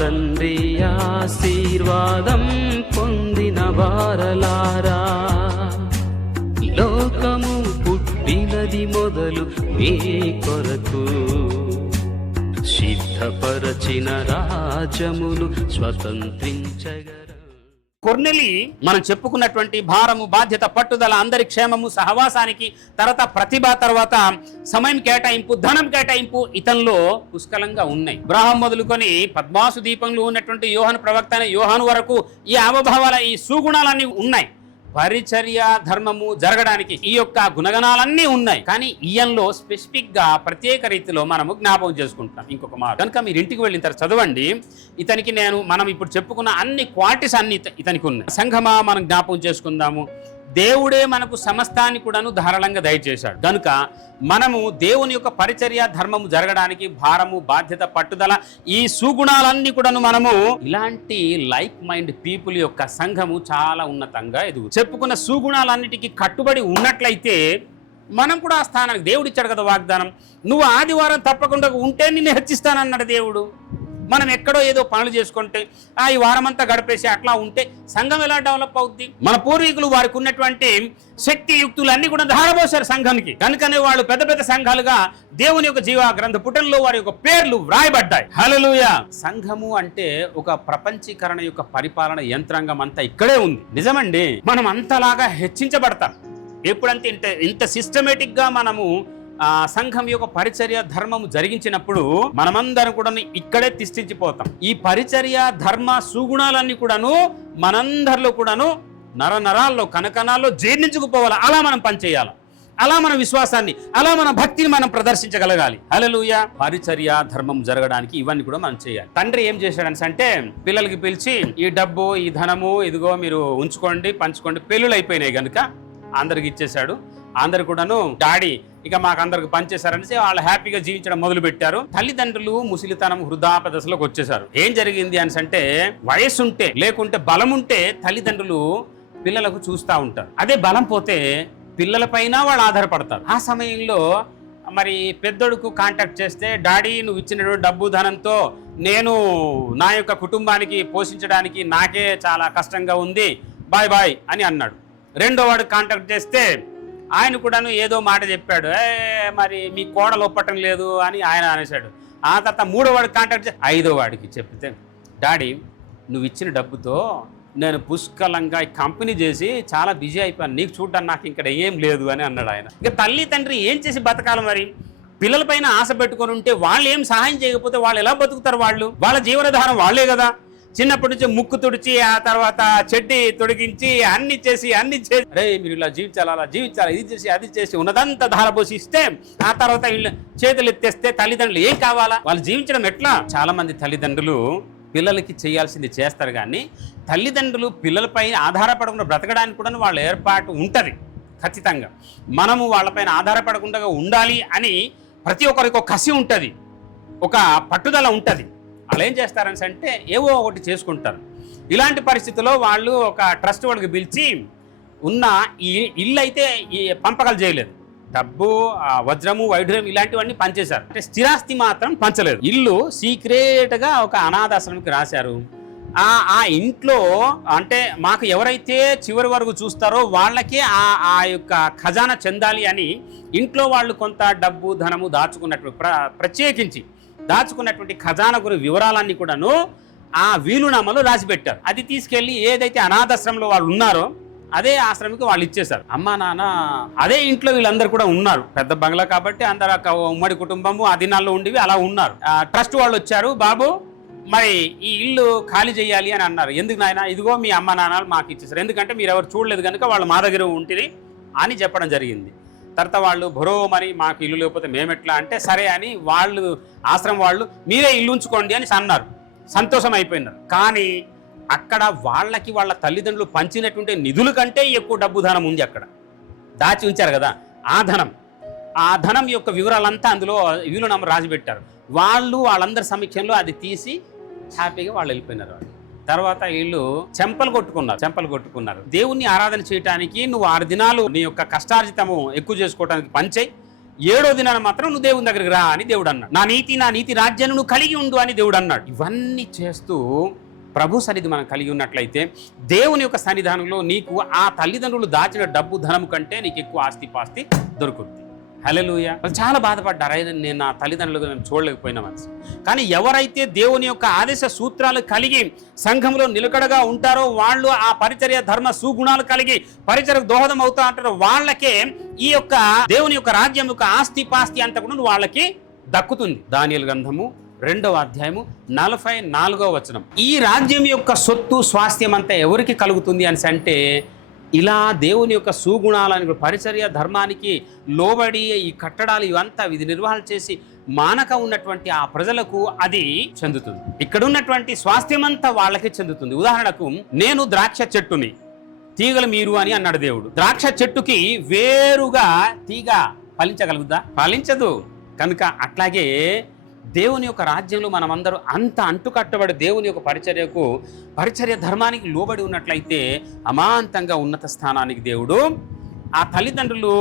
తండ్రి ఆశీర్వాదం పొందిన వారలారా, లోకము పుట్టినది మొదలు మీ కొరకు సిద్ధపరచిన రాజ్యమును స్వతంత్రించగల. కొర్నెలి మనం చెప్పుకున్నటువంటి భారము, బాధ్యత, పట్టుదల, అందరి క్షేమము, సహవాసానికి, తర్వాత ప్రతిభ, తర్వాత సమయం కేటాయింపు, ధనం కేటాయింపు ఇతనిలో పుష్కలంగా ఉన్నాయి. అబ్రహాం మొదలుకొని పద్మాసు దీపంలో ఉన్నటువంటి యోహాను ప్రవక్త అయిన యోహాను వరకు ఈ అవభావాల ఈ సుగుణాలన్నీ ఉన్నాయి. పరిచర్య ధర్మము జరగడానికి ఈ యొక్క గుణగణాలన్నీ ఉన్నాయి. కానీ ఈయనలో స్పెసిఫిక్ గా ప్రత్యేక రీతిలో మనము జ్ఞాపకం చేసుకుంటాం. ఇంకొక మాట కనుక మీరు ఇంటికి వెళ్ళిన తర్వాత చదవండి. ఇతనికి మనం ఇప్పుడు చెప్పుకున్న అన్ని క్వాలిటీస్ అన్ని ఇతనికి ఉన్నాయి. సంఘమా మనం జ్ఞాపకం చేసుకుందాము. దేవుడే మనకు సమస్తాన్ని కూడాను ధారాళంగా దయచేశాడు. కనుక మనము దేవుని యొక్క పరిచర్య ధర్మము జరగడానికి భారము, బాధ్యత, పట్టుదల, ఈ సుగుణాలన్నీ కూడాను మనము ఇలాంటి లైక్ మైండ్ పీపుల్ యొక్క సంఘము చాలా ఉన్నతంగా ఎదుగు. చెప్పుకున్న సుగుణాలన్నిటికీ కట్టుబడి ఉన్నట్లయితే మనం కూడా ఆ స్థానానికి, దేవుడు ఇచ్చాడు కదా వాగ్దానం, నువ్వు ఆదివారం తప్పకుండా ఉంటే నిన్ను హెచ్చిస్తానన్నాడు దేవుడు. మనం ఎక్కడో ఏదో పనులు చేసుకుంటే ఈ వారం అంతా గడిపేసి అట్లా ఉంటే సంఘం ఎలా డెవలప్ అవుద్ది? మన పూర్వీకులు వారికి ఉన్నటువంటి శక్తి యుక్తులన్నీ కూడా ధారపోసారు సంఘానికి. కనుకనే వాళ్ళు పెద్ద పెద్ద సంఘాలుగా దేవుని యొక్క జీవ గ్రంథ పుటంలో వారి యొక్క పేర్లు వ్రాయబడ్డాయి. హల్లెలూయా. సంఘము అంటే ఒక ప్రపంచీకరణ యొక్క పరిపాలన యంత్రాంగం అంతా ఇక్కడే ఉంది. నిజమండి, మనం అంతలాగా హెచ్చించబడతాం ఎప్పుడంటే ఇంత సిస్టమేటిక్ గా మనము సంఘం యొక్క పరిచర్య ధర్మము జరిగించినప్పుడు మనమందరం కూడా ఇక్కడే తిష్టించిపోతాం. ఈ పరిచర్య ధర్మ సుగుణాలన్నీ కూడాను మనందరిలో కూడాను నరాల్లో కనకనాల్లో జీర్ణించుకుపోవాలి. అలా మనం పనిచేయాలి. అలా మన విశ్వాసాన్ని, అలా మన భక్తిని మనం ప్రదర్శించగలగాలి. హల్లెలూయా. పరిచర్య ధర్మం జరగడానికి ఇవన్నీ కూడా మనం చేయాలి. తండ్రి ఏం చేశాడని అంటే పిల్లలకి పిలిచి ఈ డబ్బు, ఈ ధనము ఇదిగో మీరు ఉంచుకోండి, పంచుకోండి. పెళ్ళిళ్ళు అయిపోయినాయి కనుక అందరికి ఇచ్చేశాడు. అందరు కూడాను డాడీ ఇక మాకందరికి పనిచేశారనేసి వాళ్ళు హ్యాపీగా జీవించడం మొదలు పెట్టారు. తల్లిదండ్రులు ముసలితనం వృద్ధాప్య దశలోకి వచ్చేసారు. ఏం జరిగింది అని అంటే వయస్సు ఉంటే లేకుంటే బలం ఉంటే తల్లిదండ్రులు పిల్లలకు చూస్తూ ఉంటారు. అదే బలం పోతే పిల్లలపైన వాళ్ళు ఆధారపడతారు. ఆ సమయంలో మరి పెద్దోడుకు కాంటాక్ట్ చేస్తే డాడీ నువ్వు ఇచ్చిన డబ్బు ధనంతో నేను నా యొక్క కుటుంబానికి పోషించడానికి నాకే చాలా కష్టంగా ఉంది, బాయ్ బాయ్ అని అన్నాడు. రెండో వాడు కాంటాక్ట్ చేస్తే ఆయన కూడాను ఏదో మాట చెప్పాడు, మరి మీ కోడలు ఒప్పటం లేదు అని ఆయన అనేసాడు. ఆ తర్వాత మూడో వాడికి కాంటాక్ట్ చేసి ఐదో వాడికి చెప్తే డాడీ నువ్వు ఇచ్చిన డబ్బుతో నేను పుష్కలంగా ఈ కంపెనీ చేసి చాలా బిజీ అయిపోయాను, నీకు చూడడానికి నాకు ఇక్కడ ఏం లేదు అని అన్నాడు ఆయన. ఇక తల్లి తండ్రి ఏం చేసి బతకాలి? మరి పిల్లలపైన ఆశ పెట్టుకొని ఉంటే వాళ్ళు ఏం సహాయం చేయకపోతే వాళ్ళు ఎలా బతుకుతారు? వాళ్ళ జీవనాధారం వాళ్ళే కదా. చిన్నప్పటి నుంచి ముక్కు తుడిచి ఆ తర్వాత చెడ్డి తొడిగించి అన్ని చేసి రే మీరు ఇలా జీవించాలి, అలా జీవించాలి, ఇది చేసి అది చేసి ఉన్నదంతా ధారపోసి ఇస్తే ఆ తర్వాత వీళ్ళు చేతులు ఎత్తేస్తే తల్లిదండ్రులు ఏం కావాలా? వాళ్ళు జీవించడం ఎట్లా? చాలా మంది తల్లిదండ్రులు పిల్లలకి చేయాల్సింది చేస్తారు, కానీ తల్లిదండ్రులు పిల్లలపై ఆధారపడకుండా బ్రతకడానికి కూడా వాళ్ళ ఏర్పాటు ఉంటుంది ఖచ్చితంగా. మనము వాళ్ళపైన ఆధారపడకుండా ఉండాలి అని ప్రతి ఒక్కరికి ఒక కసి ఉంటుంది, ఒక పట్టుదల ఉంటుంది. వాళ్ళు ఏం చేస్తారని అంటే ఏవో ఒకటి చేసుకుంటారు. ఇలాంటి పరిస్థితుల్లో వాళ్ళు ఒక ట్రస్ట్ వాళ్ళకి పిలిచి ఉన్న ఈ ఇల్లు అయితే ఈ పంపకాలు చేయలేదు. డబ్బు, వజ్రము, వైఢూర్యం ఇలాంటివన్నీ పంచేశారు. అంటే స్థిరాస్తి మాత్రం పంచలేదు. ఇల్లు సీక్రెట్గా ఒక అనాథాశ్రమంకి రాశారు. ఆ ఇంట్లో అంటే మాకు ఎవరైతే చివరి వరకు చూస్తారో వాళ్ళకే ఆ యొక్క ఖజానా చెందాలి అని ఇంట్లో వాళ్ళు కొంత డబ్బు ధనము దాచుకున్నట్టు ప్రత్యేకించి దాచుకున్నటువంటి ఖజానా గురి వివరాలన్నీ కూడాను ఆ వీలునామాలో రాసిపెట్టారు. అది తీసుకెళ్లి ఏదైతే అనాథాశ్రమంలో వాళ్ళు ఉన్నారో అదే ఆశ్రమంకి వాళ్ళు ఇచ్చేశారు. అమ్మా నాన్న అదే ఇంట్లో వీళ్ళందరూ కూడా ఉన్నారు. పెద్ద బంగ్లా కాబట్టి అందరూ ఉమ్మడి కుటుంబము ఆ దినాల్లో ఉండేవి అలా ఉన్నారు. ట్రస్ట్ వాళ్ళు వచ్చారు, బాబు మరి ఈ ఇల్లు ఖాళీ చేయాలి అని అన్నారు. ఎందుకు నాయన? ఇదిగో మీ అమ్మ నాన్నలు మాకు ఇచ్చేసారు, ఎందుకంటే మీరు ఎవరు చూడలేదు కనుక వాళ్ళు మా దగ్గర ఉంటుంది అని చెప్పడం జరిగింది. తర్వాత వాళ్ళు భరోమని మాకు ఇల్లు లేకపోతే మేమెట్లా అంటే సరే అని వాళ్ళు ఆశ్రమం వాళ్ళు మీరే ఇల్లు ఉంచుకోండి అని అన్నారు. సంతోషం అయిపోయినారు. కానీ అక్కడ వాళ్ళకి వాళ్ళ తల్లిదండ్రులు పంచినటువంటి నిధుల కంటే ఎక్కువ డబ్బు ధనం ఉంది అక్కడ దాచి ఉంచారు కదా. ఆ ధనం యొక్క వివరాలంతా అందులో వీలునామా రాసి పెట్టారు. వాళ్ళందరి సమీక్షంలో అది తీసి హ్యాపీగా వాళ్ళు వెళ్ళిపోయినారు. తర్వాత వీళ్ళు చెంపలు కొట్టుకున్నారు. దేవుణ్ణి ఆరాధన చేయడానికి నువ్వు 6 దినాలు నీ యొక్క కష్టార్జితము ఎక్కువ చేసుకోవడానికి పనిచేయి, ఏడో దినాన మాత్రం నువ్వు దేవుని దగ్గరికి రా అని దేవుడు అన్నాడు. నా నీతి రాజ్యాన్ని నువ్వు కలిగి ఉండు అని దేవుడు అన్నాడు. ఇవన్నీ చేస్తూ ప్రభు సన్నిధి మనం కలిగి ఉన్నట్లయితే దేవుని యొక్క సన్నిధానంలో నీకు ఆ తల్లిదండ్రులు దాచిన డబ్బు ధనము కంటే నీకు ఎక్కువ ఆస్తిపాస్తి దొరుకుతుంది. హల్లెలూయా. వాళ్ళు చాలా బాధపడ్డారు, అయినా నేను నా తల్లిదండ్రులుగా నేను చూడలేకపోయినా మనసు. కానీ ఎవరైతే దేవుని యొక్క ఆదేశ సూత్రాలు కలిగి సంఘంలో నిలకడగా ఉంటారో, వాళ్ళు ఆ పరిచర్య ధర్మ సుగుణాలు కలిగి పరిచర్యకు దోహదం అవుతా అంటారో, వాళ్ళకే ఈ యొక్క దేవుని యొక్క రాజ్యం యొక్క ఆస్తి పాస్తి అంతా కూడా వాళ్ళకి దక్కుతుంది. దానియేలు గ్రంథము 2వ అధ్యాయము 44వ వచనం. ఈ రాజ్యం యొక్క సొత్తు స్వాస్థ్యం అంతా ఎవరికి కలుగుతుంది అని అంటే, ఇలా దేవుని యొక్క సుగుణాలను పరిచర్య ధర్మానికి లోబడి ఈ కట్టడాలు ఇవంతా విధి నిర్వహణ చేసి మానక ఉన్నటువంటి ఆ ప్రజలకు అది చెందుతుంది. ఇక్కడ ఉన్నటువంటి స్వాస్థ్యమంతా వాళ్ళకే చెందుతుంది. ఉదాహరణకు, నేను ద్రాక్ష చెట్టుని, తీగలు మీరు అని అన్నాడు దేవుడు. ద్రాక్ష చెట్టుకి వేరుగా తీగ ఫలించగలుగుదా? ఫలించదు. కనుక అట్లాగే దేవుని యొక్క రాజ్యంలో మనమందరూ అంత అంటుకట్టబడి దేవుని యొక్క పరిచర్య ధర్మానికి లోబడి ఉన్నట్లయితే అమాంతంగా ఉన్నత స్థానానికి దేవుడు, ఆ తల్లిదండ్రులు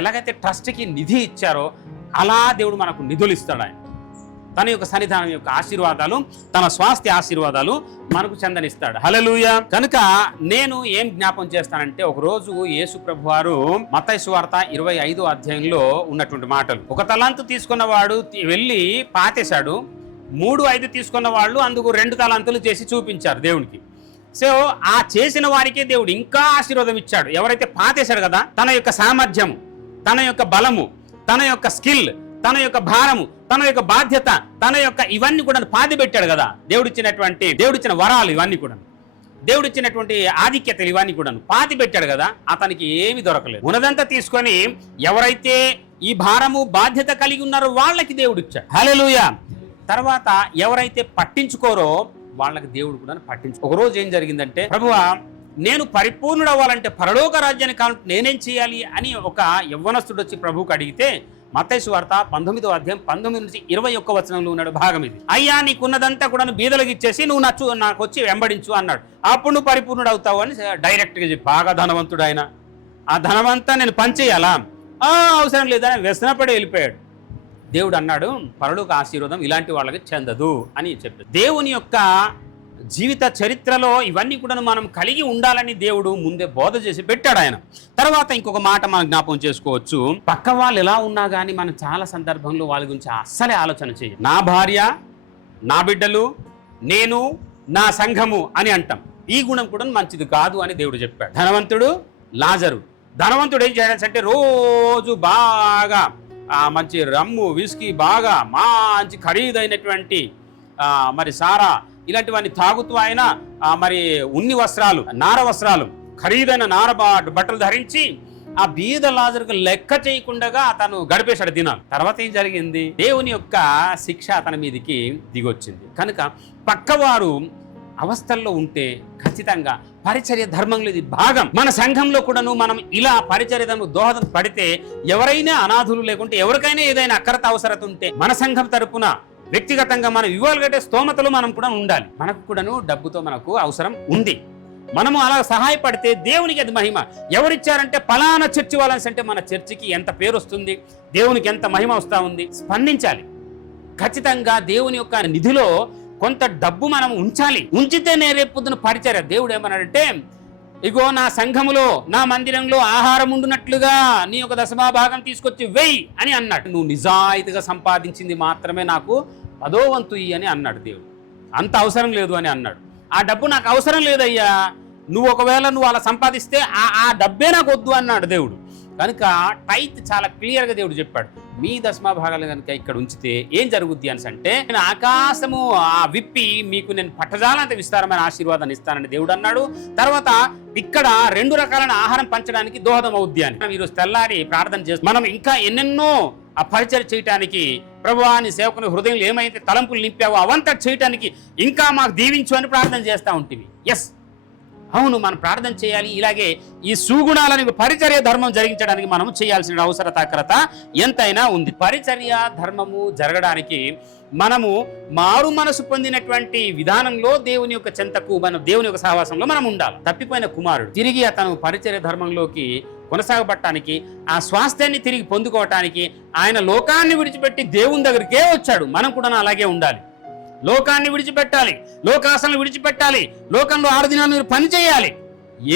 ఎలాగైతే ట్రస్ట్కి నిధి ఇచ్చారో అలా దేవుడు మనకు నిధులు ఇస్తాడు. ఆయన తన యొక్క సన్నిధానం యొక్క ఆశీర్వాదాలు, తన స్వాస్థ్య ఆశీర్వాదాలు మనకు చెందనిస్తాడు. హల్లెలూయా. కనుక నేను ఏం జ్ఞాపం చేస్తానంటే, ఒక రోజు యేసు ప్రభు వారు మత్తయి సువార్త 25వ అధ్యాయంలో ఉన్నటువంటి మాటలు. 1 తలాంతు తీసుకున్నవాడు వెళ్ళి పాతేశాడు, 3-5 తీసుకున్న వాళ్ళు అందుకు 2 తలాంతులు చేసి చూపించారు దేవునికి. సో ఆ చేసిన వారికే దేవుడు ఇంకా ఆశీర్వాదం ఇచ్చాడు. ఎవరైతే పాతేశాడు కదా, తన యొక్క సామర్థ్యము, తన యొక్క బలము, తన యొక్క స్కిల్, తన యొక్క భారము, తన యొక్క బాధ్యత, తన యొక్క ఇవన్నీ కూడా పాతి పెట్టాడు కదా. దేవుడిచ్చిన వరాలు ఇవన్నీ కూడా, దేవుడిచ్చినటువంటి ఆధిక్యతలు ఇవన్నీ కూడా పాతి పెట్టాడు కదా. అతనికి ఏమి దొరకలేదు. ఉన్నదంతా తీసుకొని ఎవరైతే ఈ భారము బాధ్యత కలిగి ఉన్నారో వాళ్ళకి దేవుడు ఇచ్చాడు. హల్లెలూయా. తర్వాత ఎవరైతే పట్టించుకోరో వాళ్ళకి దేవుడు కూడా పట్టించు. ఒక రోజు ఏం జరిగిందంటే, ప్రభువా నేను పరిపూర్ణుడు అవ్వాలంటే, పరలోక రాజ్యాన్ని కావాలంటే నేనేం చేయాలి అని ఒక యవ్వనస్తుడు వచ్చి ప్రభువుకి అడిగితే, మత్తయి సువార్త 19వ అధ్యాయం 19 నుంచి 21 వచనంలో ఉన్నాడు భాగం ఇది. అయ్యా నీకున్నదంతా కూడా బీదలకు ఇచ్చేసి నువ్వు నాకు వచ్చి వెంబడించు అన్నాడు. అప్పుడు నువ్వు పరిపూర్ణుడు అవుతావు అని డైరెక్ట్గా చెప్పి, బాగా ధనవంతుడు ఆయన, ఆ ధనమంతా నేను పనిచేయాలా? అవసరం లేదని వ్యసనపడి వెళ్ళిపోయాడు. దేవుడు అన్నాడు, పరలోక ఆశీర్వాదం ఇలాంటి వాళ్ళకి చెందదు అని చెప్పాడు. దేవుని యొక్క జీవిత చరిత్రలో ఇవన్నీ కూడా మనం కలిగి ఉండాలని దేవుడు ముందే బోధ చేసి పెట్టాడు ఆయన. తర్వాత ఇంకొక మాట మనం జ్ఞాపకం చేసుకోవచ్చు, పక్క వాళ్ళు ఎలా ఉన్నా కానీ మనం చాలా సందర్భంలో వాళ్ళ గురించి అస్సలే ఆలోచన చేయం. నా భార్య, నా బిడ్డలు, నేను, నా సంఘము అని అంటాం. ఈ గుణం కూడా మంచిది కాదు అని దేవుడు చెప్పాడు. ధనవంతుడు లాజరు, ధనవంతుడు ఏం చేయాలంటే రోజు బాగా మంచి రమ్ము, విస్కీ, బాగా మంచి ఖరీదైనటువంటి మరి సారా ఇలాంటివన్నీ తాగుతూ ఆయన మరి ఉన్ని వస్త్రాలు, నార వస్త్రాలు, ఖరీదైన నార బట్టలు ధరించి ఆ బీద లాజరుకు లెక్క చేయకుండా అతను గడిపేశాడు దినాలు. తర్వాత ఏం జరిగింది? దేవుని యొక్క శిక్ష అతని మీదకి దిగొచ్చింది. కనుక పక్కవారు అవస్థల్లో ఉంటే ఖచ్చితంగా పరిచర్య ధర్మంలో ఇది భాగం. మన సంఘంలో కూడాను మనం ఇలా పరిచర్య ధర్మం దోహదం పడితే, ఎవరైనా అనాథులు లేకుంటే ఎవరికైనా ఏదైనా అక్కరత అవసరత ఉంటే మన సంఘం తరపున వ్యక్తిగతంగా మనం ఇవ్వగలిగే స్తోమతలు మనం కూడా ఉండాలి. మనకు కూడాను డబ్బుతో మనకు అవసరం ఉంది. మనము అలా సహాయపడితే దేవునికి అది మహిమ. ఎవరిచ్చారంటే పలానా చర్చి వాళ్ళని అంటే మన చర్చికి ఎంత పేరు వస్తుంది, దేవునికి ఎంత మహిమ వస్తూ ఉంది. స్పందించాలి. ఖచ్చితంగా దేవుని యొక్క నిధిలో కొంత డబ్బు మనం ఉంచాలి. ఉంచితేనే రేపొద్దున పరిచర్య. దేవుడు ఏమన్నాడంటే, ఇగో నా సంఘములో, నా మందిరంలో ఆహారం ఉండునట్లుగా నీ యొక్క 10వ భాగం తీసుకొచ్చి వెయ్యి అని అన్నాడు. నువ్వు నిజాయితీగా సంపాదించింది మాత్రమే నాకు 10వ వంతు ఇయ్యి అని అన్నాడు దేవుడు. అంత అవసరం లేదు అని అన్నాడు. ఆ డబ్బు నాకు అవసరం లేదయ్యా, నువ్వు ఒకవేళ నువ్వు అలా సంపాదిస్తే ఆ డబ్బే నాకు వద్దు అన్నాడు దేవుడు. కనుక టైత్ చాలా క్లియర్గా దేవుడు చెప్పాడు. మీ 10వ భాగాలు కనుక ఇక్కడ ఉంచితే ఏం జరుగుద్ది అని అంటే, నేను ఆకాశము విప్పి మీకు నేను పట్టజాలంత విస్తారమైన ఆశీర్వాదాన్ని ఇస్తానని దేవుడు అన్నాడు. తర్వాత ఇక్కడ 2 రకాలైన ఆహారం పంచడానికి దోహదం అవుద్ది అని. ఈరోజు తెల్లారి ప్రార్థన చేస్తాం. మనం ఇంకా ఎన్నెన్నో ఆ పరిచయం చేయటానికి, ప్రభువా నీ సేవకుని హృదయంలో ఏమైతే తలంపులు నింపావో అవంతా చేయటానికి ఇంకా మాకు దీవించు అని ప్రార్థన చేస్తూ ఉంటుంది. ఎస్, అవును, మనం ప్రార్థన చేయాలి. ఇలాగే ఈ సుగుణాలను పరిచర్య ధర్మం జరిగించడానికి మనం చేయాల్సిన అవసరత ఎంతైనా ఉంది. పరిచర్య ధర్మము జరగడానికి మనము మారు మనసు పొందినటువంటి విధానంలో దేవుని యొక్క చెంతకు, మనం దేవుని యొక్క సహవాసంలో మనం ఉండాలి. తప్పిపోయిన కుమారుడు తిరిగి అతను పరిచర్య ధర్మంలోకి కొనసాగబట్టడానికి, ఆ స్వాస్థ్యాన్ని తిరిగి పొందుకోవటానికి ఆయన లోకాన్ని విడిచిపెట్టి దేవుని దగ్గరికే వచ్చాడు. మనం కూడా అలాగే ఉండాలి. లోకాన్ని విడిచిపెట్టాలి, లోకాసనలు విడిచిపెట్టాలి, లోకంలో 6 దినాలు మీరు పని చేయాలి.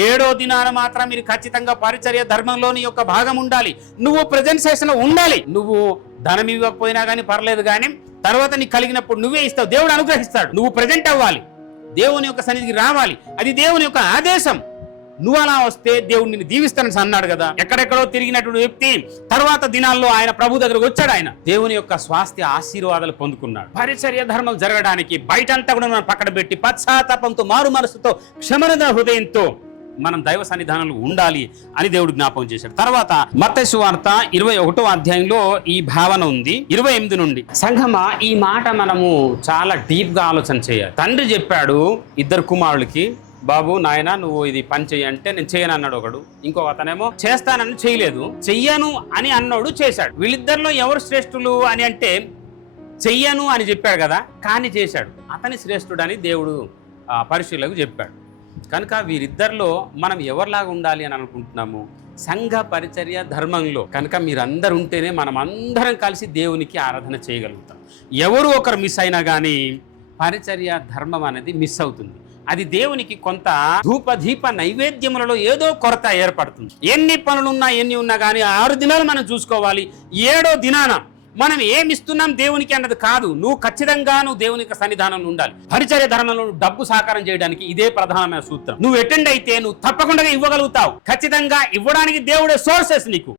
7వ దినాన మాత్రం మీరు ఖచ్చితంగా పరిచర్య ధర్మంలోని యొక్క భాగం ఉండాలి. నువ్వు ప్రజెంట్ సెషన్లో ఉండాలి. నువ్వు ధనం ఇవ్వకపోయినా కానీ పర్లేదు, కానీ తర్వాత నీకు కలిగినప్పుడు నువ్వే ఇస్తావు, దేవుడు అనుగ్రహిస్తాడు. నువ్వు ప్రజెంట్ అవ్వాలి, దేవుని యొక్క సన్నిధికి రావాలి. అది దేవుని యొక్క ఆదేశం. నువ్వు అలా వస్తే దేవుడు నిన్ను దీవిస్తానని అన్నాడు కదా. ఎక్కడెక్కడో తిరిగినటువంటి వ్యక్తి తర్వాత దినాల్లో ఆయన ప్రభు దగ్గరకు వచ్చాడు. ఆయన దేవుని యొక్క స్వాస్థ్య ఆశీర్వాదాలు పొందుకున్నాడు. పరిచర్య ధర్మం జరగడానికి బయటంతా కూడా మనం పక్కన పెట్టి పశ్చాత్తాపంతో, మారు మనసుతో, క్షమణ హృదయంతో మనం దైవ సన్నిధానంలో ఉండాలి అని దేవుడు జ్ఞాపకం చేశాడు. తర్వాత మత్తయి సువార్త 21వ అధ్యాయంలో ఈ భావన ఉంది. 28 నుండి. సంఘమా, ఈ మాట మనము చాలా డీప్ గా ఆలోచన చేయాలి. తండ్రి చెప్పాడు 2 కుమారులకి, బాబు నాయన నువ్వు ఇది పని చెయ్యి అంటే నేను చేయను అన్నాడు ఒకడు. ఇంకో అతనేమో చేస్తానని చేయలేదు, చెయ్యను అని అన్నాడు, చేశాడు. వీళ్ళిద్దరిలో ఎవరు శ్రేష్ఠులు అని అంటే చెయ్యను అని చెప్పాడు కదా, కానీ చేశాడు. అతని శ్రేష్ఠుడని దేవుడు పరిశీలకు చెప్పాడు. కనుక వీరిద్దరిలో మనం ఎవరిలాగా ఉండాలి అని అనుకుంటున్నాము? సంఘ పరిచర్య ధర్మంలో కనుక మీరందరూ ఉంటేనే మనం అందరం కలిసి దేవునికి ఆరాధన చేయగలుగుతాం. ఎవరు ఒకరు మిస్ అయినా కానీ పరిచర్య ధర్మం అనేది మిస్ అవుతుంది. అది దేవునికి కొంత ధూపదీప నైవేద్యములలో ఏదో కొరత ఏర్పడుతుంది. ఎన్ని పనులున్నా ఎన్ని ఉన్నా కానీ 6 దినాలు మనం చూసుకోవాలి. 7వ దినాన మనం ఏమి ఇస్తున్నాం దేవునికి అన్నది కాదు. నువ్వు ఖచ్చితంగా దేవునికి సన్నిధానంలో ఉండాలి. పరిచర్య ధర్మంలో డబ్బు సాకారం చేయడానికి ఇదే ప్రధానమైన సూత్రం. నువ్వు అటెండ్ అయితే నువ్వు తప్పకుండా ఇవ్వగలుగుతావు. ఖచ్చితంగా ఇవ్వడానికి దేవుడే సోర్సెస్ నీకు.